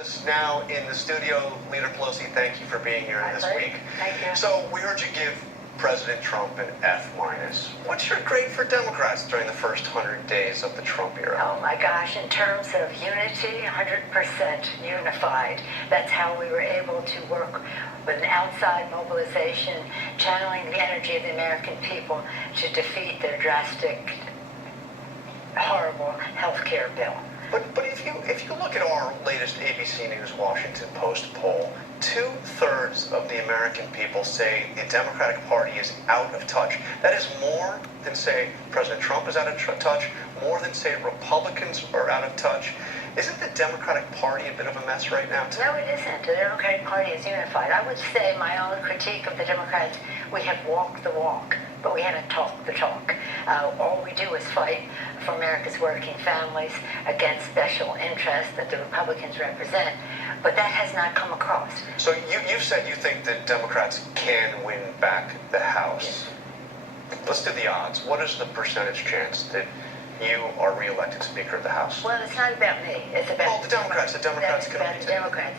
Us now in the studio, Leader Pelosi, thank you for being here this week. Thank you. So we heard you give President Trump an F-. What's your grade for Democrats during the first 100 days of the Trump era? Oh my gosh, in terms of unity, 100% unified. That's how we were able to work with an outside mobilization, channeling the energy of the American people to defeat their drastic, horrible health care bill. But if you look at our latest ABC News Washington Post poll, 2/3 of the American people say the Democratic Party is out of touch. That is more than say President Trump is out of touch, more than say Republicans are out of touch. Isn't the Democratic Party a bit of a mess right now, too? No, it isn't. The Democratic Party is unified. I would say my own critique of the Democrats, we have walked the walk, but we haven't talked the talk. All we do is fight for America's working families against special interests that the Republicans represent, but that has not come across. So you've said you think that Democrats can win back the House. Yes. Let's do the odds. What is the percentage chance that you are re-elected Speaker of the House? Well, it's not about me. It's about the Democrats. The Democrats can about the Democrats.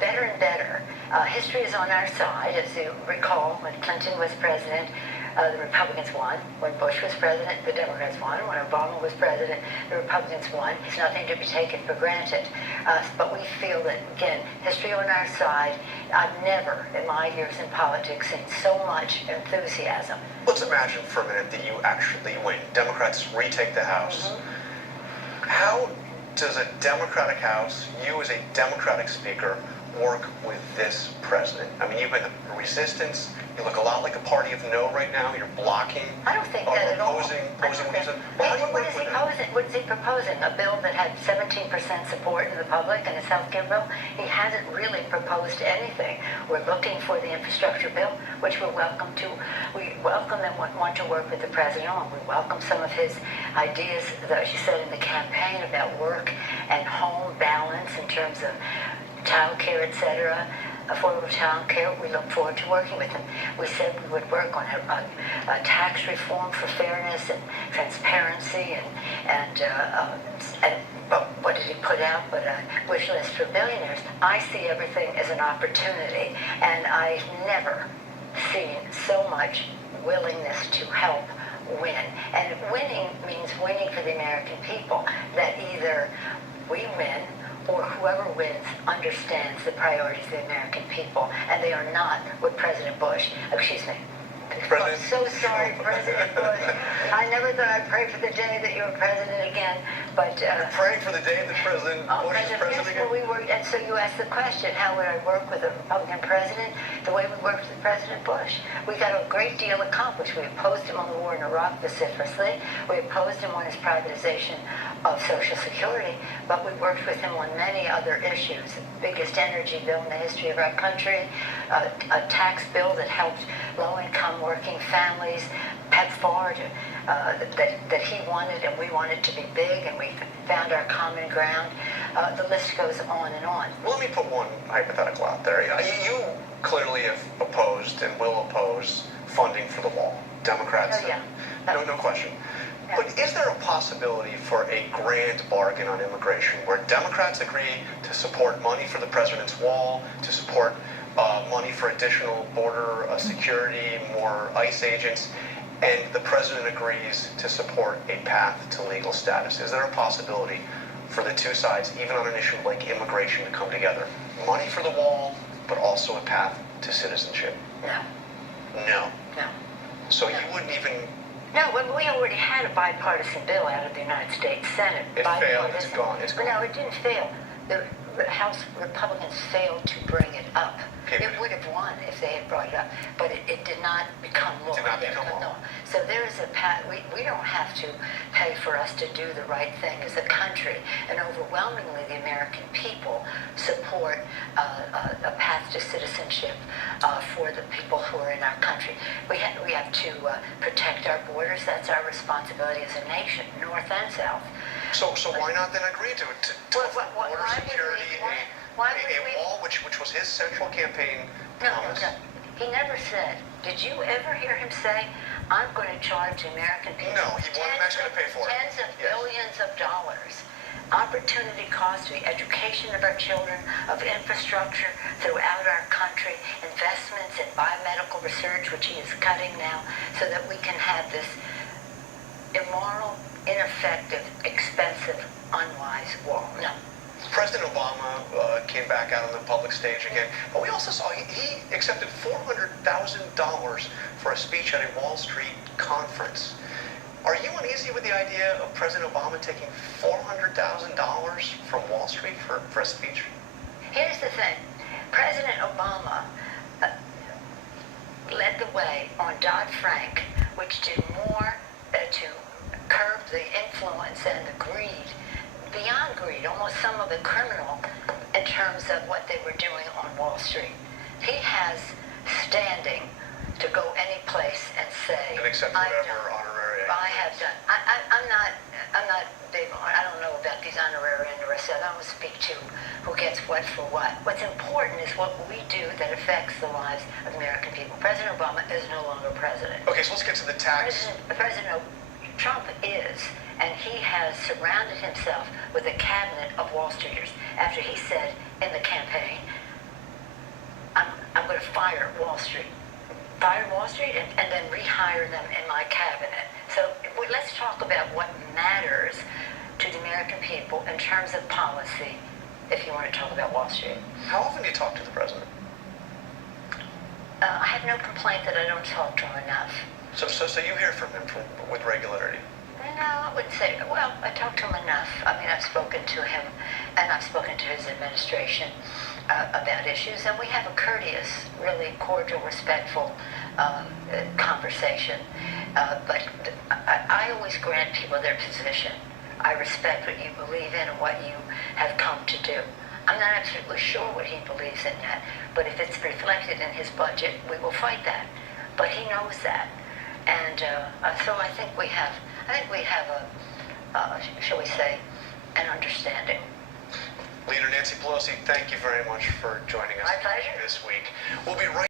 Better and better. History is on our side. As you recall, when Clinton was president, the Republicans won. When Bush was president, the Democrats won. When Obama was president, the Republicans won. It's nothing to be taken for granted. But we feel that, again, history on our side. I've never, in my years in politics, seen so much enthusiasm. Let's imagine for a minute that you actually win. Democrats retake the House. Mm-hmm. How does a Democratic House, you as a Democratic Speaker, work with this president? I mean, you've been a resistance. You look a lot like a party of no right now. You're blocking. I don't think that at all. Opposing what he's saying. What is he proposing? A bill that had 17% support in the public and his health care bill? He hasn't really proposed anything. We're looking for the infrastructure bill, which we're welcome to. We welcome and want to work with the president on. We welcome some of his ideas, as you said in the campaign, about work and home balance in terms of child care, etc., affordable child care. We look forward to working with him. We said we would work on a tax reform for fairness and transparency but what did he put out but a wish list for billionaires? I see everything as an opportunity, and I've never seen so much willingness to help win. And winning means winning for the American people, that either we win or whoever wins understands the priorities of the American people, and they are not with President Bush. Excuse me. I'm so sorry, President Bush. I never thought I'd pray for the day that you were president again, but... You're praying for the day that President Bush is president again? Well, we worked, and so you asked the question, how would I work with a Republican president? The way we worked with President Bush. We got a great deal accomplished. We opposed him on the war in Iraq vociferously. We opposed him on his privatization of Social Security, but we worked with him on many other issues. The biggest energy bill in the history of our country, a tax bill that helped low-income working families, PEPFAR, that he wanted and we wanted to be big, and we found our common ground. The list goes on and on. Well, let me put one hypothetical out there. You clearly have opposed and will oppose funding for the wall. Democrats, oh, yeah. No question. Yeah. But is there a possibility for a grand bargain on immigration where Democrats agree to support money for the president's wall, to support money for additional border security, more ICE agents, and the president agrees to support a path to legal status? Is there a possibility for the two sides, even on an issue like immigration, to come together? Money for the wall, but also a path to citizenship? No. No. No. So you wouldn't even... No, we already had a bipartisan bill out of the United States Senate. It failed. It's gone. It's gone. No, it didn't fail. The House Republicans failed to bring it up. It would have won if they had brought it up, but it did not become law. It did not become law. So there is a path. We don't have to pay for us to do the right thing as a country, and overwhelmingly the American people support a path to citizenship for the people who are in our country. We have to protect our borders. That's our responsibility as a nation, north and south. So why not then agree to border security, a wall, which was his central campaign promise? No. He never said. Did you ever hear him say, "I'm going to charge the American people"? No, he wasn't actually going to pay for it. Tens of billions of dollars opportunity cost to the education of our children, of infrastructure throughout our country, investments in biomedical research, which he is cutting now, so that we can have this immoral, ineffective, expensive, unwise wall. No. President Obama came back out on the public stage again, but we also saw he accepted $400,000 for a speech at a Wall Street conference. Are you uneasy with the idea of President Obama taking $400,000 from Wall Street for a speech? Here's the thing. President Obama led the way on Dodd-Frank, which did more to curb the influence and the greed, beyond greed, almost some of it criminal, in terms of what they were doing on Wall Street. He has standing to go any place and say, and accept whatever honorary. I have done. I'm not big on. I don't know about these honorary and the rest of it. I don't speak to who gets what for what. What's important is what we do that affects the lives of American people. President Obama is no longer president. Okay, so let's get to the tax. President Trump is, and he has surrounded himself with a cabinet of Wall Streeters. After he said in the campaign, I'm going to fire Wall Street. Fire Wall Street and then rehire them in my cabinet. So let's talk about what matters to the American people in terms of policy, if you want to talk about Wall Street. How often do you talk to the president? I have no complaint that I don't talk to him enough. So you hear from him with regularity? No, I wouldn't say. Well, I talk to him enough. I mean, I've spoken to him, and I've spoken to his administration about issues, and we have a courteous, really cordial, respectful conversation. But I always grant people their position. I respect what you believe in and what you have come to do. I'm not absolutely sure what he believes in yet, but if it's reflected in his budget, we will fight that. But he knows that, and so I think we have a, shall we say, an understanding. Leader Nancy Pelosi, thank you very much for joining us My pleasure. this week. We'll be right